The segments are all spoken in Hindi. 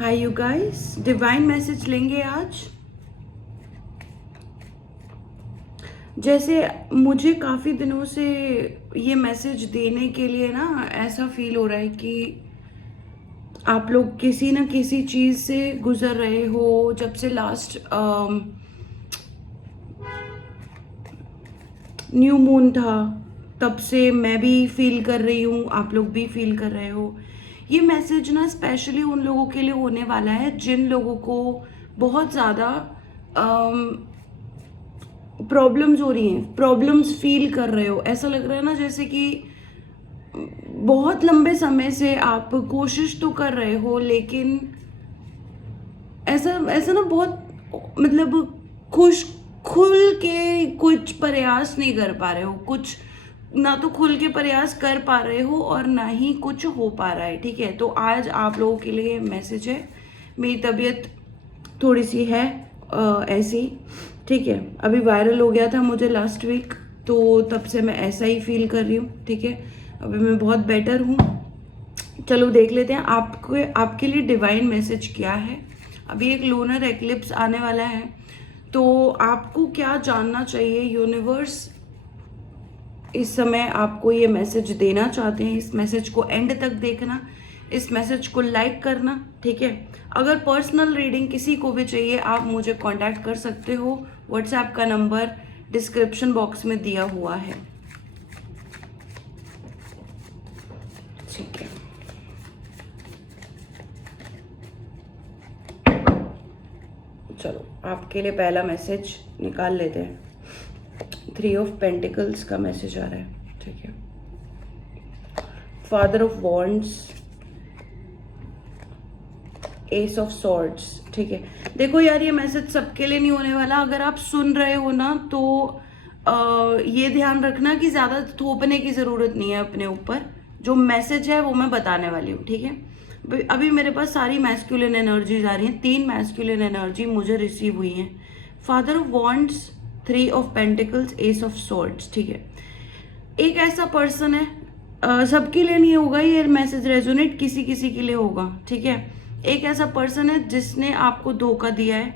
Hi you guys, divine message लेंगे आज। जैसे मुझे काफ़ी दिनों से ये मैसेज देने के लिए ना ऐसा फील हो रहा है कि आप लोग किसी न किसी चीज़ से गुजर रहे हो। जब से लास्ट न्यू मून था तब से मैं भी फील कर रही हूँ, आप लोग भी फील कर रहे हो। ये मैसेज ना स्पेशली उन लोगों के लिए होने वाला है जिन लोगों को बहुत ज़्यादा प्रॉब्लम्स हो रही हैं, प्रॉब्लम्स फील कर रहे हो। ऐसा लग रहा है ना जैसे कि बहुत लंबे समय से आप कोशिश तो कर रहे हो लेकिन ऐसा ऐसा ना बहुत मतलब खुश खुल के कुछ प्रयास नहीं कर पा रहे हो। कुछ ना तो खुल के प्रयास कर पा रहे हो और ना ही कुछ हो पा रहा है। ठीक है, तो आज आप लोगों के लिए मैसेज है। मेरी तबीयत थोड़ी सी है ऐसी। ठीक है, अभी वायरल हो गया था मुझे लास्ट वीक, तो तब से मैं ऐसा ही फील कर रही हूँ। ठीक है, अभी मैं बहुत बेटर हूँ। चलो देख लेते हैं आपके लिए डिवाइन मैसेज क्या है। अभी एक लूनर एक्लिप्स आने वाला है, तो आपको क्या जानना चाहिए। यूनिवर्स इस समय आपको ये मैसेज देना चाहते हैं। इस मैसेज को एंड तक देखना, इस मैसेज को लाइक करना। ठीक है, अगर पर्सनल रीडिंग किसी को भी चाहिए आप मुझे कांटेक्ट कर सकते हो। व्हाट्सएप का नंबर डिस्क्रिप्शन बॉक्स में दिया हुआ है। ठीक है, चलो आपके लिए पहला मैसेज निकाल लेते हैं। 3 ऑफ पेंटिकल्स का मैसेज आ रहा है। ठीक है, father of wands, S of swords. ठीक है, देखो यार ये मैसेज सबके लिए नहीं होने वाला। अगर आप सुन रहे हो ना तो ये ध्यान रखना कि ज़्यादा थोपने की ज़रूरत नहीं है अपने ऊपर। जो मैसेज है वो मैं बताने वाली हूँ। ठीक है, अभी मेरे पास सारी मैस्कुलिन एनर्जीज आ रही हैं। 3 मैस्कुलिन एनर्जी मुझे रिसीव हुई हैं। Father of wands, 3 of pentacles, S of swords. ठीक है, एक ऐसा पर्सन है, सबके लिए नहीं होगा ये मैसेज रेजोनेट, किसी किसी के लिए होगा। ठीक है, एक ऐसा पर्सन है जिसने आपको धोखा दिया है,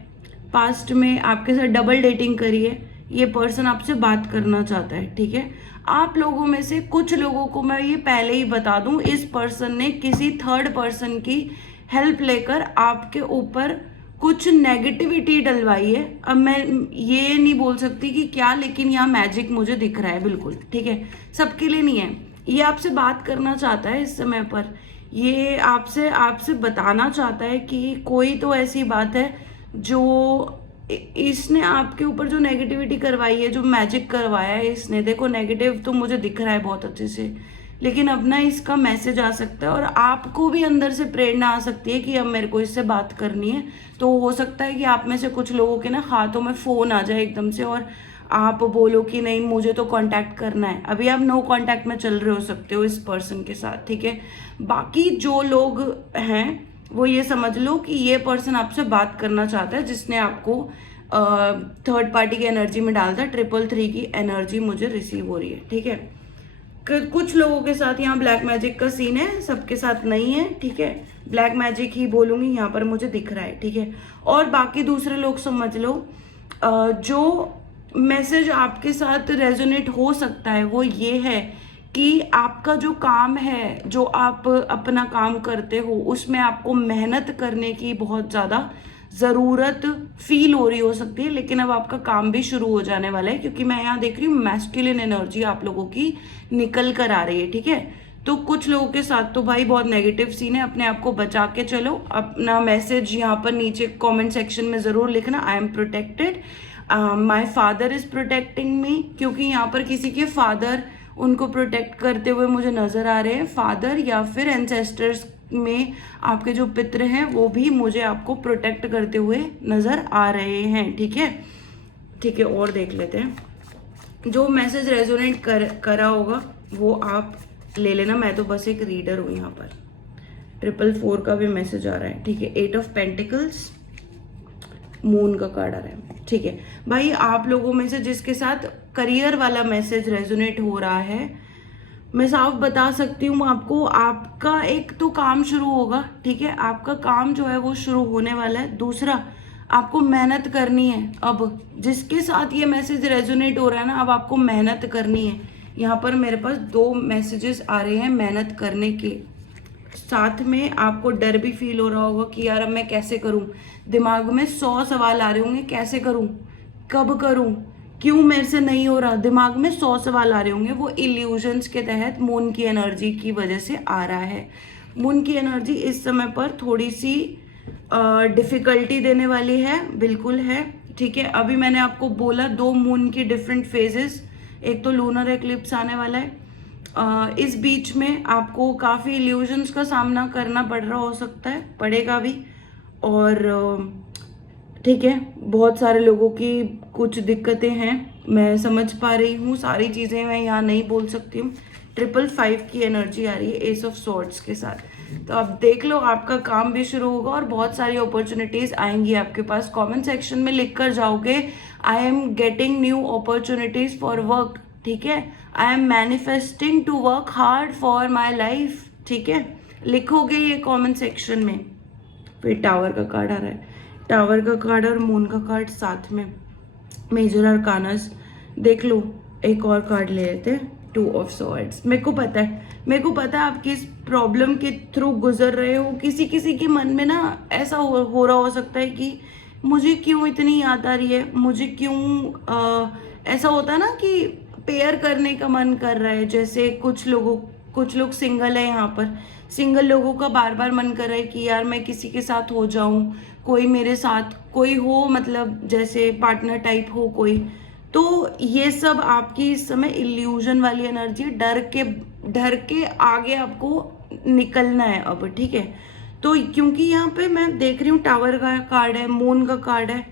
पास्ट में आपके साथ डबल डेटिंग करी है। ये पर्सन आपसे बात करना चाहता है। ठीक है, आप लोगों में से कुछ लोगों को मैं ये पहले ही बता दूं, इस पर्सन ने किसी थर्ड पर्सन की हेल्प लेकर आपके ऊपर कुछ नेगेटिविटी डलवाई है। अब मैं ये नहीं बोल सकती कि क्या, लेकिन यहाँ मैजिक मुझे दिख रहा है बिल्कुल। ठीक है, सबके लिए नहीं है। ये आपसे बात करना चाहता है इस समय पर। ये आपसे आपसे बताना चाहता है कि कोई तो ऐसी बात है जो इसने आपके ऊपर जो नेगेटिविटी करवाई है, जो मैजिक करवाया है इसने। देखो नेगेटिव तो मुझे दिख रहा है बहुत अच्छे से, लेकिन अब ना इसका मैसेज आ सकता है और आपको भी अंदर से प्रेरणा आ सकती है कि अब मेरे को इससे बात करनी है। तो हो सकता है कि आप में से कुछ लोगों के ना हाथों में फ़ोन आ जाए एकदम से और आप बोलो कि नहीं मुझे तो कांटेक्ट करना है। अभी आप नो कांटेक्ट में चल रहे हो सकते हो इस पर्सन के साथ। ठीक है, बाकी जो लोग हैं वो ये समझ लो कि ये पर्सन आपसे बात करना चाहता है, जिसने आपको थर्ड पार्टी की एनर्जी में डाल था। 333 की एनर्जी मुझे रिसीव हो रही है। ठीक है, कुछ लोगों के साथ यहाँ ब्लैक मैजिक का सीन है, सबके साथ नहीं है। ठीक है, ब्लैक मैजिक ही बोलूंगी यहाँ पर, मुझे दिख रहा है। ठीक है, और बाकी दूसरे लोग समझ लो जो मैसेज आपके साथ रेजोनेट हो सकता है वो ये है कि आपका जो काम है, जो आप अपना काम करते हो, उसमें आपको मेहनत करने की बहुत ज़्यादा ज़रूरत फील हो रही हो सकती है। लेकिन अब आपका काम भी शुरू हो जाने वाला है, क्योंकि मैं यहाँ देख रही हूँ मैस्कुलिन एनर्जी आप लोगों की निकल कर आ रही है। ठीक है, तो कुछ लोगों के साथ तो भाई बहुत नेगेटिव सीन है, अपने आप को बचा के चलो। अपना मैसेज यहाँ पर नीचे कमेंट सेक्शन में ज़रूर लिखना, आई am protected, my father is protecting मी। क्योंकि यहाँ पर किसी के फादर उनको प्रोटेक्ट करते हुए मुझे नज़र आ रहे हैं। फादर या फिर एंसेस्टर्स में आपके जो पितृ हैं वो भी मुझे आपको प्रोटेक्ट करते हुए नज़र आ रहे हैं। ठीक है, ठीक है, और देख लेते हैं। जो मैसेज रेजोनेट करा होगा वो आप ले लेना, मैं तो बस एक रीडर हूँ यहाँ पर। 444 का भी मैसेज आ रहा है। ठीक है, 8 ऑफ पेंटिकल्स, मून का कार्ड आ रहा है। ठीक है भाई, आप लोगों में से जिसके साथ करियर वाला मैसेज रेजोनेट हो रहा है मैं साफ बता सकती हूँ आपको, आपका एक तो काम शुरू होगा, ठीक है, आपका काम जो है वो शुरू होने वाला है। दूसरा, आपको मेहनत करनी है। अब जिसके साथ ये मैसेज रेजोनेट हो रहा है ना, अब आपको मेहनत करनी है। यहाँ पर मेरे पास 2 मैसेजेस आ रहे हैं मेहनत करने के, साथ में आपको डर भी फील हो रहा होगा कि यार अब मैं कैसे करूं, दिमाग में 100 सवाल आ रहे होंगे, कैसे करूं, कब करूं, क्यों मेरे से नहीं हो रहा, दिमाग में 100 सवाल आ रहे होंगे। वो इल्यूजन्स के तहत मून की एनर्जी की वजह से आ रहा है। मून की एनर्जी इस समय पर थोड़ी सी डिफिकल्टी देने वाली है, बिल्कुल है, ठीक है। अभी मैंने आपको बोला 2 मून की डिफरेंट फेजेस, एक तो लूनर एक्लिप्स आने वाला है। इस बीच में आपको काफ़ी इल्यूजन्स का सामना करना पड़ रहा हो सकता है, पड़ेगा भी। और ठीक है, बहुत सारे लोगों की कुछ दिक्कतें हैं, मैं समझ पा रही हूँ, सारी चीज़ें मैं यहाँ नहीं बोल सकती हूँ। 555 की एनर्जी आ रही है एस ऑफ सॉर्ड्स के साथ। तो अब देख लो, आपका काम भी शुरू होगा और बहुत सारी अपॉर्चुनिटीज़ आएंगी आपके पास। कमेंट सेक्शन में लिख कर जाओगे, I am getting new opportunities for work, ठीक है, I am manifesting to work hard for my life, ठीक है, लिखोगे ये कमेंट सेक्शन में। फिर टावर का कार्ड आ रहा है, टावर का कार्ड और मून का कार्ड साथ में, मेजर अरकानस। देख लो, एक और कार्ड ले लेते हैं, 2 ऑफ सॉर्ड्स। मेरे को पता है आप किस प्रॉब्लम के थ्रू गुजर रहे हो। किसी किसी के मन में ना ऐसा हो रहा हो सकता है कि मुझे क्यों इतनी याद आ रही है, मुझे क्यों ऐसा होता है ना कि पेयर करने का मन कर रहा है। जैसे कुछ लोग सिंगल है, यहाँ पर सिंगल लोगों का बार बार मन कर रहा है कि यार मैं किसी के साथ हो जाऊं, कोई मेरे साथ कोई हो, मतलब जैसे पार्टनर टाइप हो कोई। तो ये सब आपकी इस समय इल्यूजन वाली एनर्जी, डर के आगे आपको निकलना है अब, ठीक है। तो क्योंकि यहाँ पे मैं देख रही हूँ टावर का कार्ड है, मून का कार्ड है,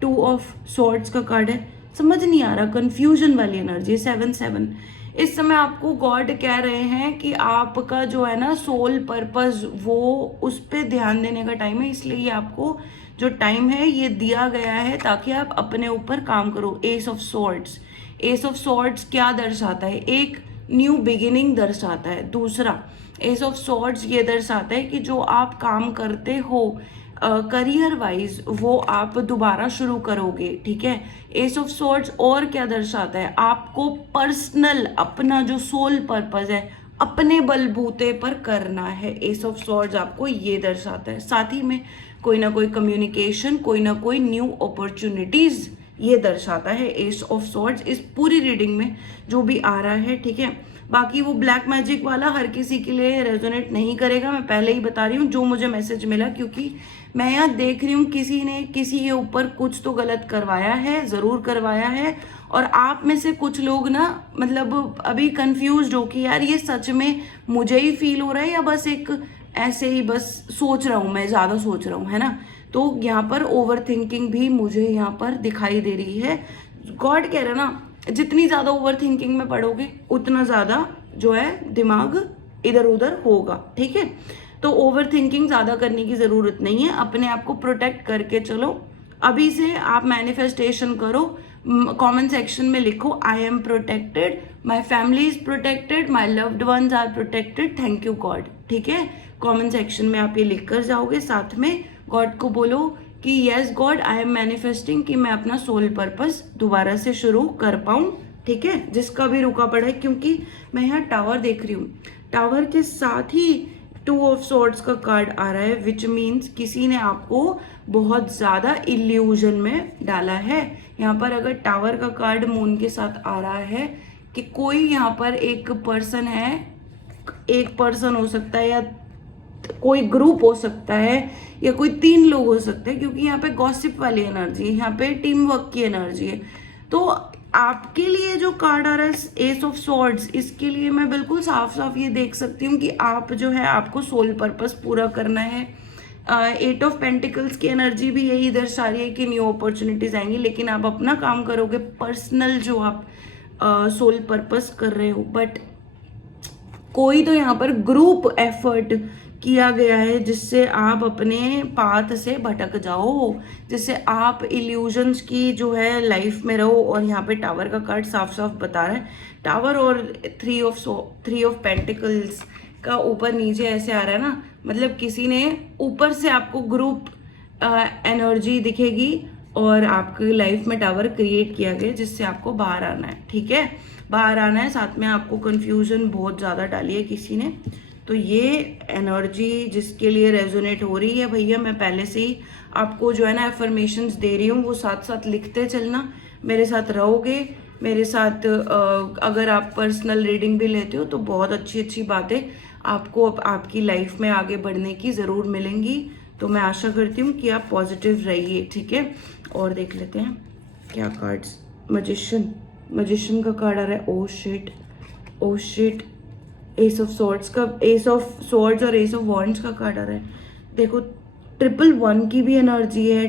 2 ऑफ सॉर्ड्स का कार्ड है, समझ नहीं आ रहा, कंफ्यूजन वाली एनर्जी, 7-7। इस समय आपको गॉड कह रहे हैं कि आपका जो है ना सोल पर्पस, वो उस पर ध्यान देने का टाइम है। इसलिए ये आपको जो टाइम है ये दिया गया है ताकि आप अपने ऊपर काम करो। S of swords, S of swords क्या दर्शाता है? एक न्यू बिगिनिंग दर्शाता है। दूसरा, एस ऑफ सॉर्ड्स ये दर्शाता है कि जो आप काम करते हो करियर वाइज, वो आप दोबारा शुरू करोगे, ठीक है। एस ऑफ सॉर्ड्स और क्या दर्शाता है? आपको पर्सनल, अपना जो सोल पर्पस है अपने बलबूते पर करना है। एस ऑफ सॉर्ड्स आपको ये दर्शाता है। साथ ही में कोई ना कोई कम्युनिकेशन, कोई ना कोई न्यू अपॉर्चुनिटीज ये दर्शाता है एस ऑफ सॉर्ड्स इस पूरी रीडिंग में जो भी आ रहा है, ठीक है। बाकी वो ब्लैक मैजिक वाला हर किसी के लिए रेजोनेट नहीं करेगा, मैं पहले ही बता रही हूँ जो मुझे मैसेज मिला, क्योंकि मैं यहाँ देख रही हूँ किसी ने किसी के ऊपर कुछ तो गलत करवाया है, ज़रूर करवाया है। और आप में से कुछ लोग ना मतलब अभी कंफ्यूज हो कि यार ये सच में मुझे ही फील हो रहा है या बस एक ऐसे ही बस सोच रहा हूँ, मैं ज़्यादा सोच रहा हूँ, है ना। तो यहाँ पर ओवर थिंकिंग भी मुझे यहाँ पर दिखाई दे रही है। गॉड कह रहा है ना, जितनी ज़्यादा ओवर थिंकिंग में पड़ोगे उतना ज़्यादा जो है दिमाग इधर उधर होगा, ठीक है। तो ओवर थिंकिंग ज़्यादा करने की ज़रूरत नहीं है, अपने आप को प्रोटेक्ट करके चलो। अभी से आप मैनिफेस्टेशन करो, कमेंट सेक्शन में लिखो, I am protected, my family is protected, my loved ones are protected, thank you God, ठीक है। कमेंट सेक्शन में आप ये लिख कर जाओगे। साथ में गॉड को बोलो कि yes God, I am manifesting कि मैं अपना सोल पर्पस दोबारा से शुरू कर पाऊँ, ठीक है, जिसका भी रुका पड़ा है। क्योंकि मैं यहाँ टावर देख रही हूँ, टावर के साथ ही 2 ऑफ सॉर्ड्स का कार्ड आ रहा है, विच मीन्स किसी ने आपको बहुत ज़्यादा इल्यूजन में डाला है। यहाँ पर अगर टावर का कार्ड मून के साथ आ रहा है कि कोई यहाँ पर एक पर्सन है, एक पर्सन हो सकता है या कोई ग्रुप हो सकता है या कोई 3 लोग हो सकते हैं, क्योंकि यहाँ पे गॉसिप वाली एनर्जी है, यहाँ पे टीम वर्क की एनर्जी है। तो आपके लिए जो कार्ड आ रहा है एस ऑफ सॉर्ड्स, इसके लिए मैं बिल्कुल साफ साफ ये देख सकती हूँ कि आप जो है आपको सोल पर्पस पूरा करना है। 8 ऑफ पेंटिकल्स की एनर्जी भी यही दर्शा रही है कि न्यू अपॉर्चुनिटीज आएंगी, लेकिन आप अपना काम करोगे पर्सनल जो आप सोल पर्पस कर रहे हो। बट कोई तो यहाँ पर ग्रुप एफर्ट किया गया है जिससे आप अपने पाथ से भटक जाओ, जिससे आप इल्यूजन्स की जो है लाइफ में रहो। और यहाँ पे टावर का कार्ड साफ साफ बता रहा है, टावर और थ्री ऑफ पेंटिकल्स का ऊपर नीचे ऐसे आ रहा है ना, मतलब किसी ने ऊपर से आपको ग्रुप एनर्जी दिखेगी और आपकी लाइफ में टावर क्रिएट किया गया जिससे आपको बाहर आना है। ठीक है, बाहर आना है, साथ में आपको कंफ्यूजन बहुत ज़्यादा डाली है किसी ने। तो ये एनर्जी जिसके लिए रेजोनेट हो रही है भैया, मैं पहले से ही आपको जो है ना एफर्मेशंस दे रही हूँ, वो साथ साथ लिखते चलना, मेरे साथ रहोगे, मेरे साथ अगर आप पर्सनल रीडिंग भी लेते हो तो बहुत अच्छी अच्छी बातें आपको आपकी लाइफ में आगे बढ़ने की ज़रूर मिलेंगी। तो मैं आशा करती हूँ कि आप पॉजिटिव रहिए। ठीक है, और देख लेते हैं क्या कार्ड्स। मजिशियन का कार्ड आ रहा है। Oh shit, S of swords और एस ऑफ वॉन्ड्स का कार्ड आ रहा है। देखो 111 की भी एनर्जी है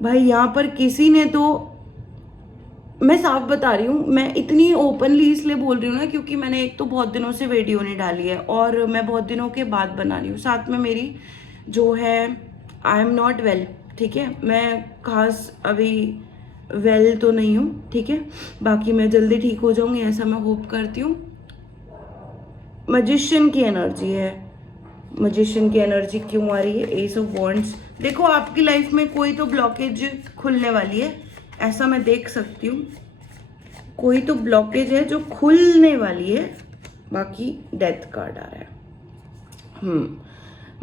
भाई यहाँ पर। किसी ने तो, मैं साफ बता रही हूँ, मैं इतनी ओपनली इसलिए बोल रही हूँ ना क्योंकि मैंने एक तो बहुत दिनों से वीडियो नहीं डाली है और मैं बहुत दिनों के बाद बना रही हूँ। साथ में मेरी जो है आई एम नॉट वेल। ठीक है, मैं खास अभी वेल तो नहीं हूँ। ठीक है, बाकी मैं जल्दी ठीक हो जाऊंगी ऐसा मैं होप करती हूँ। मजिशियन की एनर्जी है। मजिशियन की एनर्जी क्यों आ रही है? S of wands. देखो आपकी लाइफ में कोई तो ब्लॉकेज खुलने वाली है, ऐसा मैं देख सकती हूँ। कोई तो ब्लॉकेज है जो खुलने वाली है। बाकी डेथ कार्ड आ रहा है।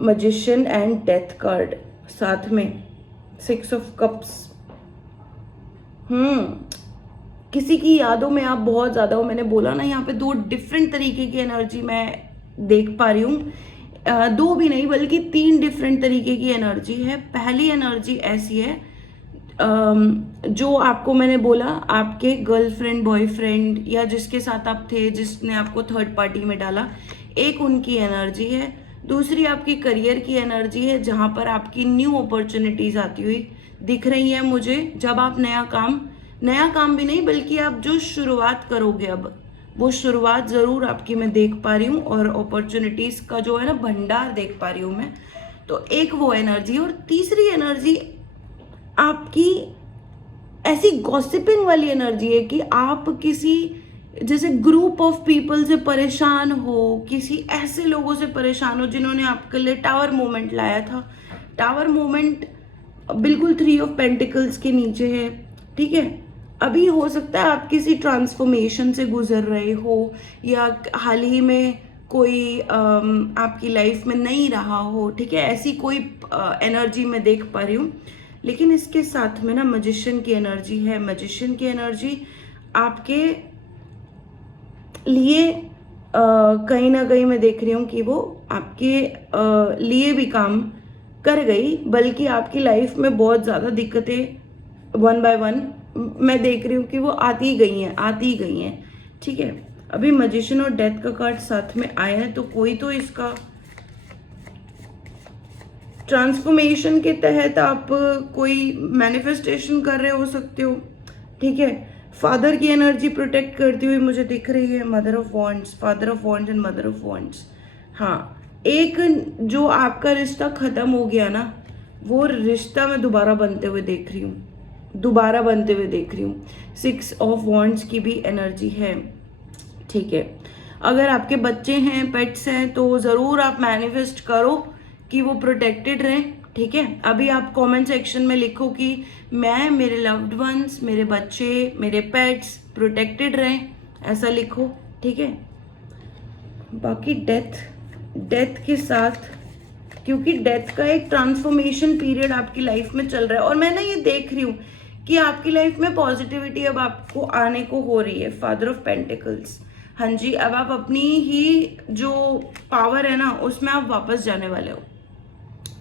मजिशियन एंड डेथ कार्ड साथ में, 6 ऑफ कप्स। किसी की यादों में आप बहुत ज्यादा हो। मैंने बोला ना यहाँ पे 2 डिफरेंट तरीके की एनर्जी मैं देख पा रही हूँ। 2 भी नहीं बल्कि 3 डिफरेंट तरीके की एनर्जी है। पहली एनर्जी ऐसी है जो आपको मैंने बोला, आपके गर्लफ्रेंड बॉयफ्रेंड या जिसके साथ आप थे, जिसने आपको थर्ड पार्टी में डाला, एक उनकी एनर्जी है। दूसरी आपकी करियर की एनर्जी है जहां पर आपकी न्यू अपॉर्चुनिटीज आती हुई दिख रही है मुझे। जब आप नया काम भी नहीं बल्कि आप जो शुरुआत करोगे, अब वो शुरुआत जरूर आपकी मैं देख पा रही हूँ और अपॉर्चुनिटीज का जो है ना भंडार देख पा रही हूँ मैं। तो एक वो एनर्जी, और तीसरी एनर्जी आपकी ऐसी गॉसिपिंग वाली एनर्जी है कि आप किसी जैसे ग्रुप ऑफ पीपल से परेशान हो, किसी ऐसे लोगों से परेशान हो जिन्होंने आपके लिए टावर मोमेंट लाया था। टावर मोमेंट बिल्कुल 3 ऑफ पेंटिकल्स के नीचे है। ठीक है, अभी हो सकता है आप किसी ट्रांसफॉर्मेशन से गुजर रहे हो या हाल ही में कोई आपकी लाइफ में नहीं रहा हो। ठीक है, ऐसी कोई एनर्जी मैं देख पा रही हूँ। लेकिन इसके साथ में ना मजिशियन की एनर्जी है। मजिशियन की एनर्जी आपके लिए कहीं ना कहीं मैं देख रही हूँ कि वो आपके लिए भी काम कर गई, बल्कि आपकी लाइफ में बहुत ज़्यादा दिक्कतें 1 बाय 1 मैं देख रही हूँ कि वो आती ही गई हैं। ठीक है, अभी मजिशियन और डेथ का कार्ड साथ में आया है, तो कोई तो इसका ट्रांसफॉर्मेशन के तहत आप कोई मैनिफेस्टेशन कर रहे हो सकते हो। ठीक है, फादर की एनर्जी प्रोटेक्ट करती हुई मुझे दिख रही है। Mother of wands, father of wands and mother of wands. हाँ, एक जो आपका रिश्ता खत्म हो गया ना, वो रिश्ता मैं दोबारा बनते हुए देख रही हूँ। 6 ऑफ वॉन्ड्स की भी एनर्जी है। ठीक है, अगर आपके बच्चे हैं, पेट्स हैं, तो ज़रूर आप मैनिफेस्ट करो कि वो प्रोटेक्टेड रहें। ठीक है, अभी आप कमेंट सेक्शन में लिखो कि मैं, मेरे लव्ड वंस, मेरे बच्चे, मेरे पेट्स प्रोटेक्टेड रहें, ऐसा लिखो। ठीक है, बाकी डेथ के साथ, क्योंकि डेथ का एक ट्रांसफॉर्मेशन पीरियड आपकी लाइफ में चल रहा है और मैं ना ये देख रही हूँ कि आपकी लाइफ में पॉजिटिविटी अब आपको आने को हो रही है। फादर ऑफ पेंटिकल्स, हाँ जी, अब आप अपनी ही जो पावर है ना उसमें आप वापस जाने वाले हो,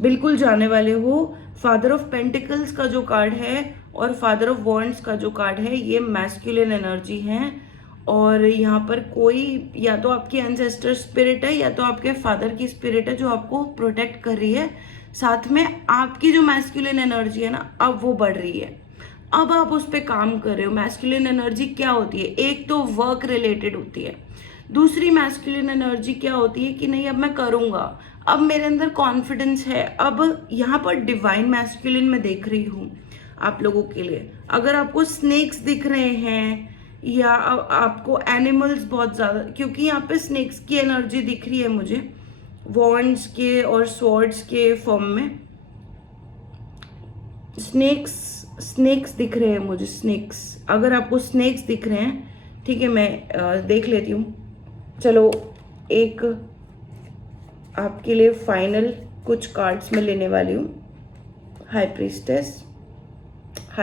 बिल्कुल जाने वाले हो। फादर ऑफ पेंटिकल्स का जो कार्ड है और फादर ऑफ वॉन्ड्स का जो कार्ड है, ये मैस्कुलिन एनर्जी है और यहाँ पर कोई या तो आपकी एंसेस्टर स्पिरिट है या तो आपके फादर की स्पिरिट है जो आपको प्रोटेक्ट कर रही है। साथ में आपकी जो मैस्कुलिन एनर्जी है ना, अब वो बढ़ रही है, अब आप उस पर काम कर रहे हो। मैस्कुलिन एनर्जी क्या होती है? एक तो वर्क रिलेटेड होती है, दूसरी मैस्कुलिन एनर्जी क्या होती है कि नहीं अब मैं करूँगा, अब मेरे अंदर कॉन्फिडेंस है। अब यहाँ पर डिवाइन मैस्कुलिन में देख रही हूँ आप लोगों के लिए। अगर आपको स्नेक्स दिख रहे हैं या आपको एनिमल्स बहुत ज़्यादा, क्योंकि यहाँ पे स्नेक्स की एनर्जी दिख रही है मुझे, वॉन्ड्स के और स्वॉर्ड्स के फॉर्म में स्नेक्स दिख रहे हैं मुझे, स्नेक्स। अगर आपको स्नेक्स दिख रहे हैं, ठीक है, मैं देख लेती हूँ। चलो एक आपके लिए फाइनल कुछ कार्ड्स मैं लेने वाली हूँ। हाई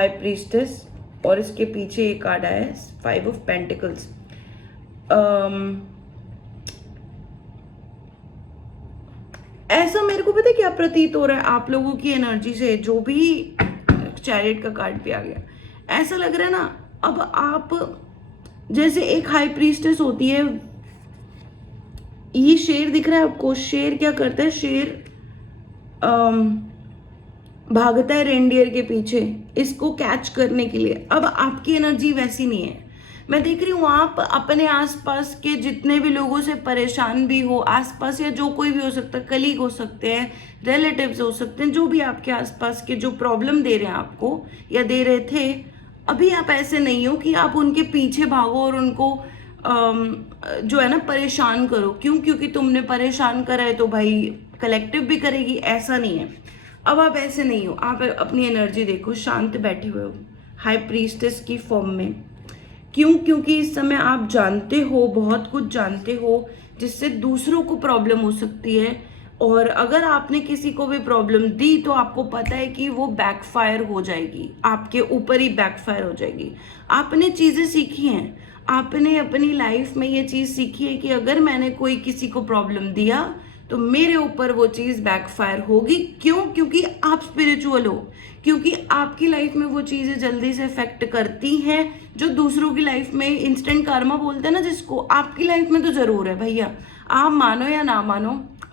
प्रीस्टेस और इसके पीछे एक कार्ड आया है 5 ऑफ पेंटिकल्स। ऐसा मेरे को पता है क्या प्रतीत हो रहा है आप लोगों की एनर्जी से, जो भी चैरियट का कार्ड भी आ गया, ऐसा लग रहा है ना अब आप जैसे एक हाई प्रीस्टेस होती है। ये शेर दिख रहा है आपको। शेर क्या करता है? शेर भागता है रेनडियर के पीछे इसको कैच करने के लिए। अब आपकी एनर्जी वैसी नहीं है। मैं देख रही हूँ आप अपने आसपास के जितने भी लोगों से परेशान भी हो, आसपास या जो कोई भी हो सकता है, कलीग हो सकते हैं, रिलेटिव्स हो सकते हैं, जो भी आपके आसपास के जो प्रॉब्लम दे रहे हैं आपको या दे रहे थे, अभी आप ऐसे नहीं हो कि आप उनके पीछे भागो और उनको जो है ना परेशान करो। क्यों? क्योंकि तुमने परेशान करा है तो भाई कलेक्टिव भी करेगी, ऐसा नहीं है। अब आप ऐसे नहीं हो। आप अपनी एनर्जी देखो, शांत बैठे हुए हो हाई प्रीस्टेस की फॉर्म में। क्यों? क्योंकि इस समय आप जानते हो, बहुत कुछ जानते हो, जिससे दूसरों को प्रॉब्लम हो सकती है। और अगर आपने किसी को भी प्रॉब्लम दी तो आपको पता है कि वो बैकफायर हो जाएगी, आपके ऊपर ही बैकफायर हो जाएगी। आपने चीज़ें सीखी हैं, आपने अपनी लाइफ में ये चीज़ सीखी है कि अगर मैंने कोई किसी को प्रॉब्लम दिया तो मेरे ऊपर वो चीज़ बैकफायर होगी। क्यों? क्योंकि आप स्पिरिचुअल हो, क्योंकि आपकी लाइफ में वो चीज़ें जल्दी से इफेक्ट करती हैं जो दूसरों की लाइफ में इंस्टेंट कर्मा बोलते हैं ना जिसको, आपकी लाइफ में तो ज़रूर है भैया। आप मानो या ना मानो,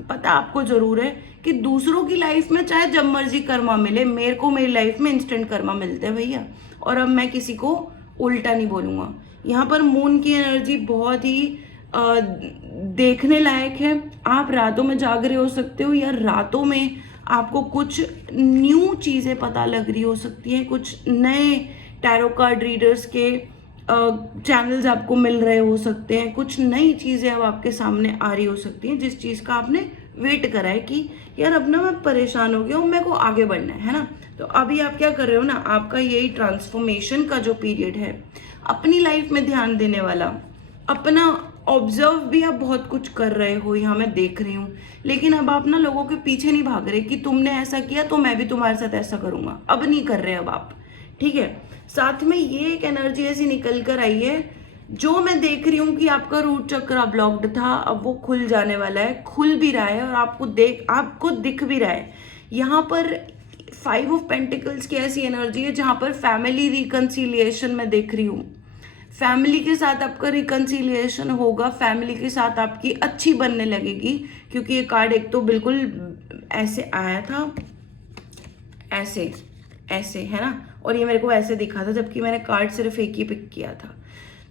पता आपको ज़रूर है कि दूसरों की लाइफ में चाहे जब मर्जी कर्मा मिले, मेरे को मेरी लाइफ में इंस्टेंट कर्मा मिलते हैं भैया। और अब मैं किसी को उल्टा नहीं बोलूँगा। यहाँ पर मून की एनर्जी बहुत ही देखने लायक है। आप रातों में जाग रहे हो सकते हो या रातों में आपको कुछ न्यू चीज़ें पता लग रही हो सकती हैं, कुछ नए टैरो कार्ड रीडर्स के चैनल्स आपको मिल रहे हो सकते हैं, कुछ नई चीज़ें अब आपके सामने आ रही हो सकती हैं, जिस चीज़ का आपने वेट करा है कि यार अब ना मैं परेशान हो गया हूँ, मेरे को आगे बढ़ना है ना। तो अभी आप क्या कर रहे हो ना, आपका यही ट्रांसफॉर्मेशन का जो पीरियड है, अपनी लाइफ में ध्यान देने वाला, अपना ऑब्जर्व भी आप बहुत कुछ कर रहे हो, यहाँ मैं देख रही हूँ। लेकिन अब आप ना लोगों के पीछे नहीं भाग रहे कि तुमने ऐसा किया तो मैं भी तुम्हारे साथ ऐसा करूँगा, अब नहीं कर रहे अब आप, ठीक है। साथ में ये एक एनर्जी ऐसी निकल कर आई है जो मैं देख रही हूँ कि आपका रूट चक्र ब्लॉक्ड था, अब वो खुल जाने वाला है, खुल भी रहा है और आपको दिख भी रहा है। यहाँ पर 5 ऑफ पेंटिकल्स की ऐसी एनर्जी है जहाँ पर फैमिली रिकंसिलिएशन मैं देख रही हूँ। फैमिली के साथ आपका रिकंसिलिएशन होगा, फैमिली के साथ आपकी अच्छी बनने लगेगी। क्योंकि ये कार्ड एक तो बिल्कुल ऐसे आया था, ऐसे है ना, और ये मेरे को ऐसे दिखा था, जबकि मैंने कार्ड सिर्फ एक ही पिक किया था।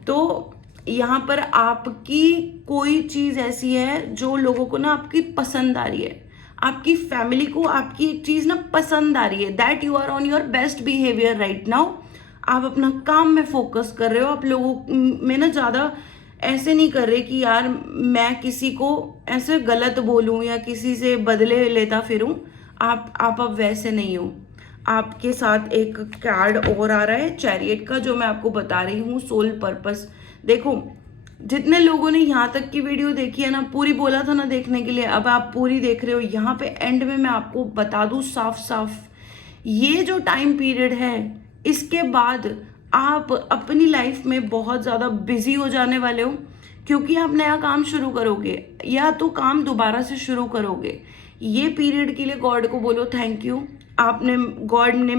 तो यहाँ पर आपकी कोई चीज़ ऐसी है जो लोगों को ना आपकी पसंद आ रही है, आपकी फैमिली को आपकी एक चीज़ ना पसंद आ रही है, that you are on your best behaviour right now. आप अपना काम में फोकस कर रहे हो, आप लोगों में ना ज़्यादा ऐसे नहीं कर रहे कि यार मैं किसी को ऐसे गलत बोलूँ या किसी से बदले लेता फिरूँ। आप अब वैसे नहीं हो। आपके साथ एक कार्ड और आ रहा है चैरियट का, जो मैं आपको बता रही हूँ, सोल पर्पस। देखो, जितने लोगों ने यहाँ तक की वीडियो देखी है ना, पूरी बोला था ना देखने के लिए, अब आप पूरी देख रहे हो। यहाँ पे एंड में मैं आपको बता दूँ साफ साफ, ये जो टाइम पीरियड है इसके बाद आप अपनी लाइफ में बहुत ज़्यादा बिजी हो जाने वाले हो, क्योंकि आप नया काम शुरू करोगे या तो काम दोबारा से शुरू करोगे। ये पीरियड के लिए गॉड को बोलो थैंक यू। आपने, गॉड ने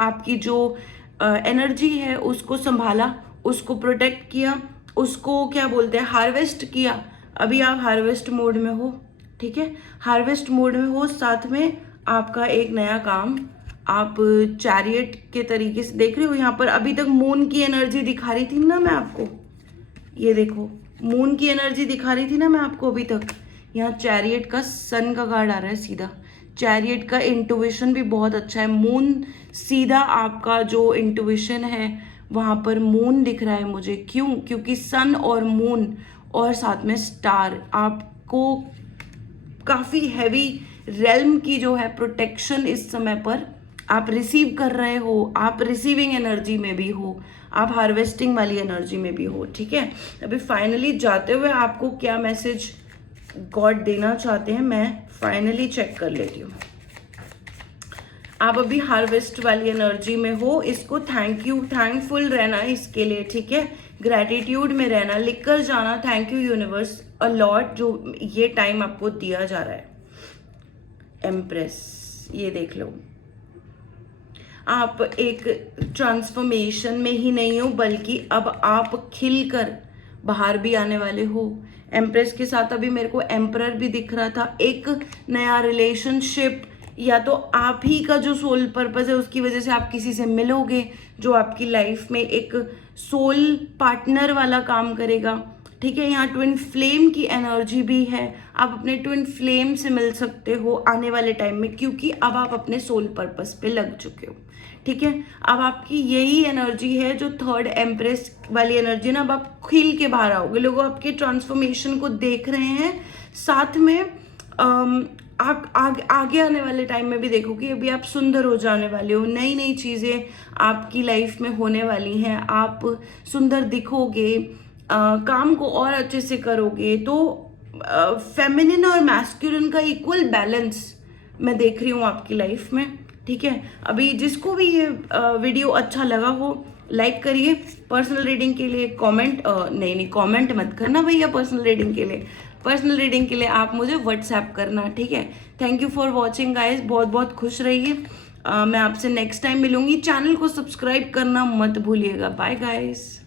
आपकी जो एनर्जी है उसको संभाला, उसको प्रोटेक्ट किया, उसको क्या बोलते हैं, हार्वेस्ट किया। अभी आप हार्वेस्ट मोड में हो, ठीक है, हार्वेस्ट मोड में हो। साथ में आपका एक नया काम आप चैरियट के तरीके से देख रहे हो। यहाँ पर अभी तक मून की एनर्जी दिखा रही थी ना मैं आपको, ये देखो मून की एनर्जी दिखा रही थी ना मैं आपको अभी तक, यहाँ चैरियट का सन का कार्ड आ रहा है सीधा। चैरियट का इंट्यूशन भी बहुत अच्छा है। मून सीधा आपका जो इंट्यूशन है वहाँ पर मून दिख रहा है मुझे। क्यों? क्योंकि सन और मून और साथ में स्टार आपको काफ़ी हैवी रेल्म की जो है प्रोटेक्शन इस समय पर आप रिसीव कर रहे हो। आप रिसीविंग एनर्जी में भी हो, आप हार्वेस्टिंग वाली एनर्जी में भी हो। ठीक है, अभी फाइनली जाते हुए आपको क्या मैसेज गॉड देना चाहते हैं मैं फाइनली चेक कर लेती हूँ। आप अभी हार्वेस्ट वाली एनर्जी में हो, इसको थैंकफुल रहना इसके लिए। ठीक है, ग्रैटिट्यूड में रहना, लिख कर जाना thank you universe a lot जो ये टाइम आपको दिया जा रहा है। एम्प्रेस, ये देख लो, आप एक ट्रांसफॉर्मेशन में ही नहीं हो बल्कि अब आप खिलकर बाहर भी आने वाले हो। एम्प्रेस के साथ अभी मेरे को एम्परर भी दिख रहा था। एक नया रिलेशनशिप या तो आप ही का जो सोल पर्पस है उसकी वजह से आप किसी से मिलोगे जो आपकी लाइफ में एक सोल पार्टनर वाला काम करेगा। ठीक है, यहाँ ट्विन फ्लेम की एनर्जी भी है। आप अपने ट्विन फ्लेम से मिल सकते हो आने वाले टाइम में क्योंकि अब आप अपने सोल पर्पस पे लग चुके हो। ठीक है, अब आपकी यही एनर्जी है जो थर्ड एम्प्रेस वाली एनर्जी ना, अब आप खिल के बाहर आओगे। लोग आपके ट्रांसफॉर्मेशन को देख रहे हैं, साथ में आगे आने वाले टाइम में भी देखो कि अभी आप सुंदर हो जाने वाले हो। नई नई चीज़ें आपकी लाइफ में होने वाली हैं। आप सुंदर दिखोगे, काम को और अच्छे से करोगे। तो फेमिनिन और मैस्कुलिन का इक्वल बैलेंस मैं देख रही हूँ आपकी लाइफ में। ठीक है, अभी जिसको भी ये वीडियो अच्छा लगा हो लाइक करिए। पर्सनल रीडिंग के लिए कमेंट नहीं कमेंट मत करना भैया। पर्सनल रीडिंग के लिए आप मुझे व्हाट्सएप करना। ठीक है, thank you for watching guys. बहुत बहुत खुश रहिए। मैं आपसे नेक्स्ट टाइम मिलूंगी। चैनल को सब्सक्राइब करना मत भूलिएगा। Bye guys.